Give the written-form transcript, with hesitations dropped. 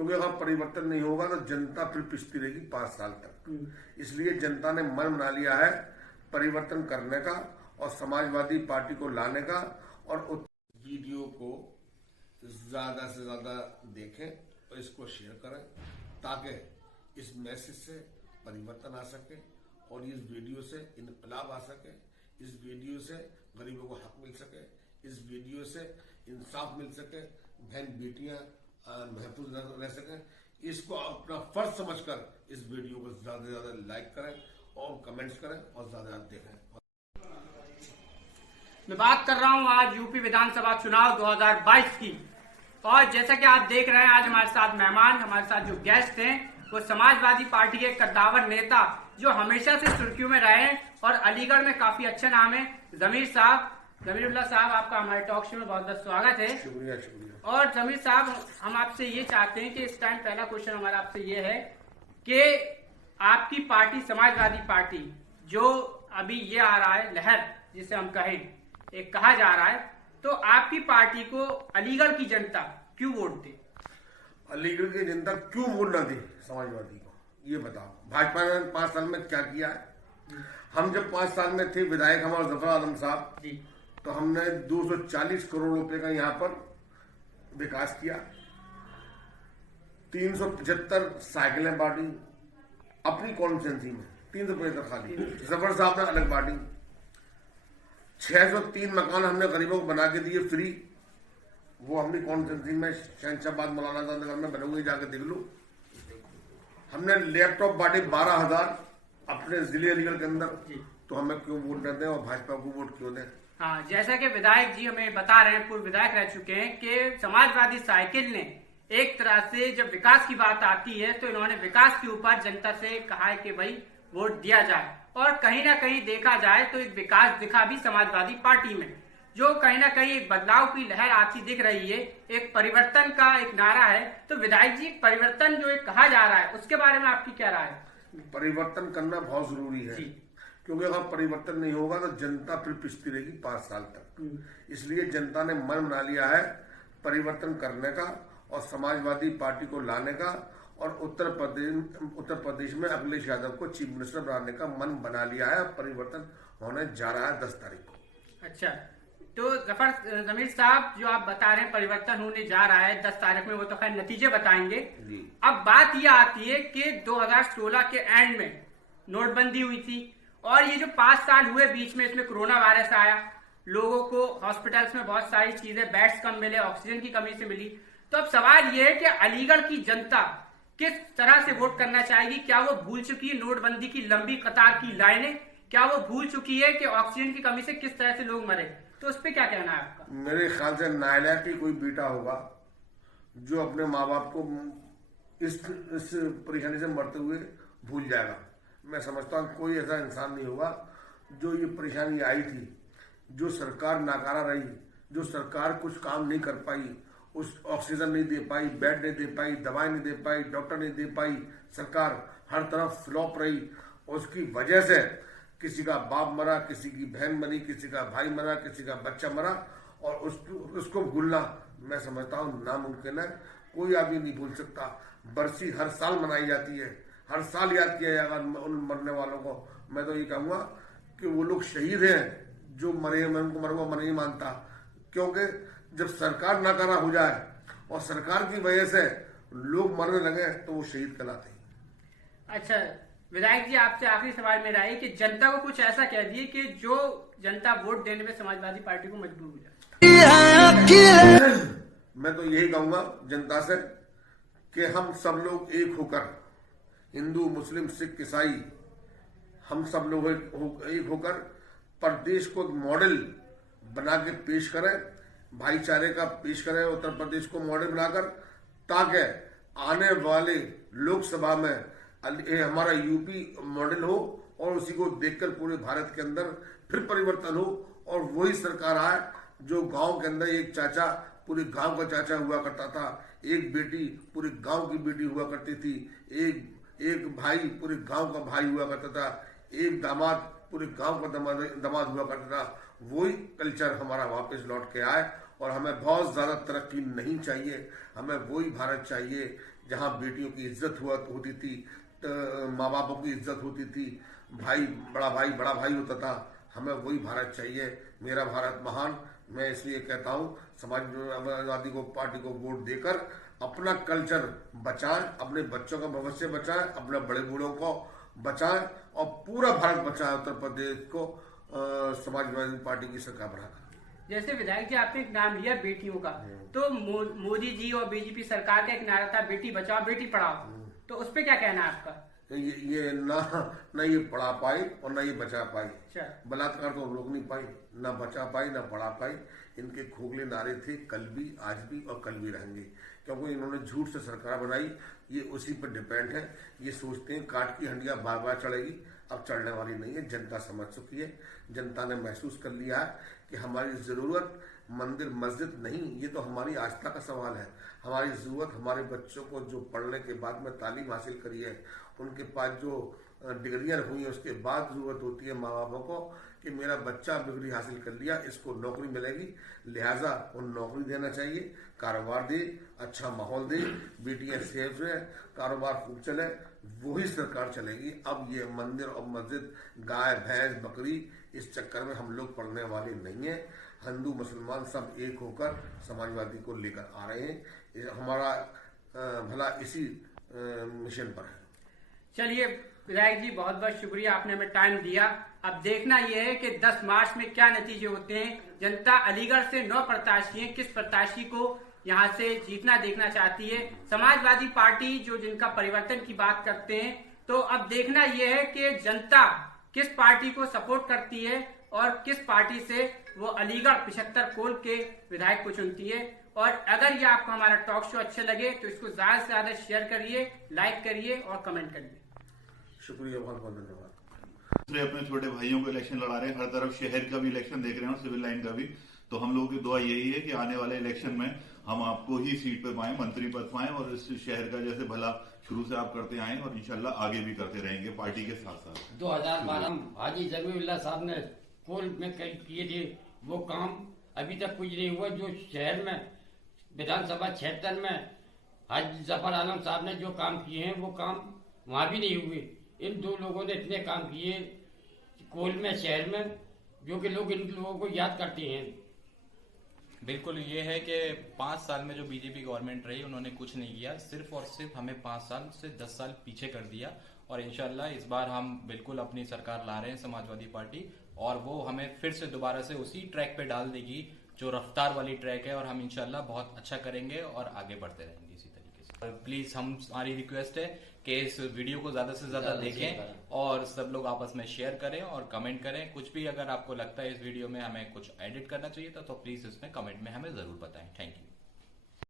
क्योंकि अगर परिवर्तन नहीं होगा तो जनता फिर पिसती रहेगी 5 साल तक। इसलिए जनता ने मन बना लिया है परिवर्तन करने का और समाजवादी पार्टी को लाने का। और वीडियो को ज्यादा से ज्यादा देखें और इसको शेयर करें ताकि इस मैसेज से परिवर्तन आ सके और इस वीडियो से इनकलाब आ सके, इस वीडियो से गरीबों को हक मिल सके, इस वीडियो से इंसाफ मिल सके, बहन बेटियां महफूज रह सकें। इसको अपना फर्ज समझकर इस वीडियो को ज्यादा से ज्यादा लाइक करें और कमेंट्स करें और ज्यादा देखें। मैं बात कर रहा हूं आज यूपी विधानसभा चुनाव 2022 की, और जैसा कि आप देख रहे हैं आज हमारे साथ मेहमान, हमारे साथ जो गेस्ट हैं वो समाजवादी पार्टी के कद्दावर नेता जो हमेशा से सुर्खियों में रहे हैं और अलीगढ़ में काफी अच्छा नाम है, जमीर साहब। जमीरुल्लाह साहब, आपका हमारे टॉक शो में बहुत बहुत स्वागत है। शुक्रिया शुक्रिया। और जमीर साहब, हम आपसे ये चाहते हैं कि इस टाइम पहला क्वेश्चन हमारा आपसे ये है कि आपकी पार्टी समाजवादी पार्टी जो अभी ये आ रहा है लहर जिसे हम कहें, एक कहा जा रहा है, तो आपकी पार्टी को अलीगढ़ की जनता क्यों वोट दे? अलीगढ़ की जनता क्यों वोट ना दी समाजवादी को, ये बताओ। भाजपा ने 5 साल में क्या किया है? हम जब 5 साल में थे विधायक हमारे जफर आलम साहब जी, तो हमने 240 करोड़ रुपए का यहाँ पर विकास किया, 375 साइकिलें बांटी अपनी कॉन्स्टिट्यूंसी में, 375 खाली। जफर साहब ने अलग बांटी। 603 मकान हमने गरीबों को बना के दिए फ्री, वो अपनी कॉन्स्टिट्यूंसी में शहनशाबाद मौलाना नगर में बने हुए, जाके देख लो। हमने लैपटॉप बांटे 12,000 अपने जिले अलीगढ़ के अंदर, तो हमें क्यों वोट न दें और भाजपा को वोट क्यों दें? हाँ, जैसा कि विधायक जी हमें बता रहे हैं, पूर्व विधायक रह चुके हैं, कि समाजवादी साइकिल ने एक तरह से जब विकास की बात आती है तो इन्होंने विकास के ऊपर जनता से कहा है कि भाई वोट दिया जाए। और कहीं ना कहीं देखा जाए तो एक विकास दिखा भी समाजवादी पार्टी में, जो कहीं ना कहीं एक बदलाव की लहर आती दिख रही है, एक परिवर्तन का एक नारा है। तो विधायक जी, परिवर्तन जो एक कहा जा रहा है उसके बारे में आपकी क्या राय है? परिवर्तन करना बहुत जरूरी है, क्योंकि अगर परिवर्तन नहीं होगा तो जनता फिर पिसती रहेगी 5 साल तक। इसलिए जनता ने मन बना लिया है परिवर्तन करने का और समाजवादी पार्टी को लाने का। और उत्तर प्रदेश में अखिलेश यादव को चीफ मिनिस्टर बनाने का मन बना लिया है। परिवर्तन होने जा रहा है 10 तारीख को। अच्छा, तो जमीर साहब, जो आप बता रहे हैं परिवर्तन होने जा रहा है 10 तारीख में, वो तो खैर नतीजे बताएंगे। अब बात यह आती है कि 2016 के एंड में नोटबंदी हुई थी और ये जो 5 साल हुए बीच में, इसमें कोरोना वायरस आया, लोगों को हॉस्पिटल्स में बहुत सारी चीजें, बेड्स कम मिले, ऑक्सीजन की कमी से मिली। तो अब सवाल ये है कि अलीगढ़ की जनता किस तरह से वोट करना चाहेगी? क्या वो भूल चुकी है नोटबंदी की लंबी कतार की लाइनें? क्या वो भूल चुकी है कि ऑक्सीजन की कमी से किस तरह से लोग मरे? तो उस पर क्या कहना है आपका? मेरे ख्याल से नालायक ही कोई बेटा होगा जो अपने माँ बाप को इस परेशानी से मरते हुए भूल जाएगा। मैं समझता हूँ कोई ऐसा इंसान नहीं होगा जो ये परेशानी आई थी, जो सरकार नाकारा रही, जो सरकार कुछ काम नहीं कर पाई, उस ऑक्सीजन नहीं दे पाई, बेड नहीं दे पाई, दवाई नहीं दे पाई, डॉक्टर नहीं दे पाई, सरकार हर तरफ फ्लॉप रही। उसकी वजह से किसी का बाप मरा, किसी की बहन मरी, किसी का भाई मरा, किसी का बच्चा मरा, और उसको भूलना मैं समझता हूँ नामुमकिन है। कोई आदमी नहीं भूल सकता। बरसी हर साल मनाई जाती है, हर साल याद किया जाएगा उन मरने वालों को। मैं तो ये कहूँगा कि वो लोग शहीद हैं जो मरे, मैं उनको मर को नहीं मानता, क्योंकि जब सरकार नाकारा हो जाए और सरकार की वजह से लोग मरने लगे तो वो शहीद कहलाते हैं। अच्छा विधायक जी, आपसे आखिरी सवाल मेरा है कि जनता को कुछ ऐसा कह दिए कि जो जनता वोट देने में समाजवादी पार्टी को मजबूर हो जाए। मैं तो यही कहूंगा जनता से कि हम सब लोग एक होकर, हिंदू मुस्लिम सिख ईसाई, हम सब लोग एक होकर प्रदेश को मॉडल बना के पेश करें, भाईचारे का पेश करें उत्तर प्रदेश को मॉडल बनाकर, ताकि आने वाले लोकसभा में हमारा यूपी मॉडल हो और उसी को देखकर पूरे भारत के अंदर फिर परिवर्तन हो और वही सरकार आए जो गांव के अंदर एक चाचा पूरे गांव का चाचा हुआ करता था, एक बेटी पूरे गांव की बेटी हुआ करती थी, एक भाई पूरे गांव का भाई हुआ करता था, एक दामाद पूरे गांव का दामाद हुआ करता था। वही कल्चर हमारा वापस लौट के आए और हमें बहुत ज्यादा तरक्की नहीं चाहिए। हमें वही भारत चाहिए जहाँ बेटियों की इज्जत होती थी, माँ बापों की इज्जत होती थी, बड़ा भाई होता था। हमें वही भारत चाहिए, मेरा भारत महान। मैं इसलिए कहता हूँ समाजवादी को पार्टी को वोट देकर अपना कल्चर बचाएं, अपने बच्चों का भविष्य बचाएं, अपने बड़े बूढ़ों को बचाएं और पूरा भारत बचाएं, उत्तर प्रदेश को समाजवादी पार्टी की सरकार बनाकर। जैसे विधायक जी आपने एक नाम लिया बेटियों का, तो मोदी जी और बीजेपी सरकार का एक नारा था बेटी बचाओ बेटी पढ़ाओ, तो उस पर क्या कहना है आपका? ये ना ये पढ़ा पाई और ना ये बचा पाई। बलात्कार तो रोक नहीं पाई, ना बचा पाई ना पढ़ा पाई। इनके खोखले नारे थे, कल भी, आज भी और कल भी रहेंगे, क्योंकि इन्होंने झूठ से सरकार बनाई। ये उसी पर डिपेंड है। ये सोचते हैं काट की हंडिया बार बार चढ़ेगी, अब चढ़ने वाली नहीं है। जनता समझ चुकी है, जनता ने महसूस कर लिया है कि हमारी जरूरत मंदिर मस्जिद नहीं, ये तो हमारी आस्था का सवाल है। हमारी जरूरत हमारे बच्चों को जो पढ़ने के बाद में तालीम हासिल करी है, उनके पास जो डिग्रियां हुई हैं, उसके बाद जरूरत होती है माँ बापों को कि मेरा बच्चा डिग्री हासिल कर लिया, इसको नौकरी मिलेगी, लिहाजा उन नौकरी देना चाहिए, कारोबार दे, अच्छा माहौल दे, बेटियां सेफ रहे, कारोबार खूब चले, वही सरकार चलेगी। अब ये मंदिर और मस्जिद, गाय भैंस बकरी, इस चक्कर में हम लोग पढ़ने वाले नहीं है। हिंदू मुसलमान सब एक होकर समाजवादी को लेकर आ रहे हैं। हमारा भला इसी मिशन पर है। चलिए विधायक जी, बहुत बहुत शुक्रिया, आपने हमें टाइम दिया। अब देखना यह है कि 10 मार्च में क्या नतीजे होते हैं। जनता अलीगढ़ से 9 प्रत्याशी हैं, किस प्रत्याशी को यहाँ से जीतना देखना चाहती है। समाजवादी पार्टी जो जिनका परिवर्तन की बात करते हैं, तो अब देखना यह है कि जनता किस पार्टी को सपोर्ट करती है और किस पार्टी से वो अलीगढ़ 75 कोल के विधायक को चुनती है। और अगर ये आपको हमारा टॉक शो अच्छे लगे तो इसको ज्यादा से ज्यादा शेयर करिए, लाइक करिए और कमेंट करिए। शुक्रिया, बहुत बहुत धन्यवाद। दूसरे अपने छोटे भाइयों को इलेक्शन लड़ा रहे हैं, हर तरफ शहर का भी इलेक्शन देख रहे हैं और सिविल लाइन का भी। तो हम लोगों की दुआ यही है कि आने वाले इलेक्शन में हम आपको ही सीट पे पाएं, मंत्री पद पाएं और इस शहर का जैसे भला शुरू से आप करते आए और इंशाल्लाह आगे भी करते रहेंगे पार्टी के साथ साथ। 2012 हाजी जमीउल्लाह साहब ने कोल में किए थे, वो काम अभी तक कुछ नहीं हुआ। जो शहर में विधानसभा क्षेत्र में हाजी जफर आलम साहब ने जो काम किए हैं, वो काम वहां भी नहीं हुए। इन दो लोगों ने इतने काम किए कोल में, शहर में, जो कि लोग इन लोगों को याद करते हैं। बिल्कुल, ये है कि 5 साल में जो बीजेपी गवर्नमेंट रही, उन्होंने कुछ नहीं किया, सिर्फ और सिर्फ हमें 5 साल से 10 साल पीछे कर दिया। और इंशाल्लाह इस बार हम बिल्कुल अपनी सरकार ला रहे हैं समाजवादी पार्टी, और वो हमें फिर से दोबारा से उसी ट्रैक पे डाल देगी जो रफ्तार वाली ट्रैक है, और हम इंशाल्लाह बहुत अच्छा करेंगे और आगे बढ़ते रहेंगे इसी तरीके से। प्लीज हमारी रिक्वेस्ट है कि इस वीडियो को ज्यादा से ज्यादा देखें और सब लोग आपस में शेयर करें और कमेंट करें। कुछ भी अगर आपको लगता है इस वीडियो में हमें कुछ एडिट करना चाहिए तो प्लीज इसमें कमेंट में हमें जरूर बताएं। Thank you.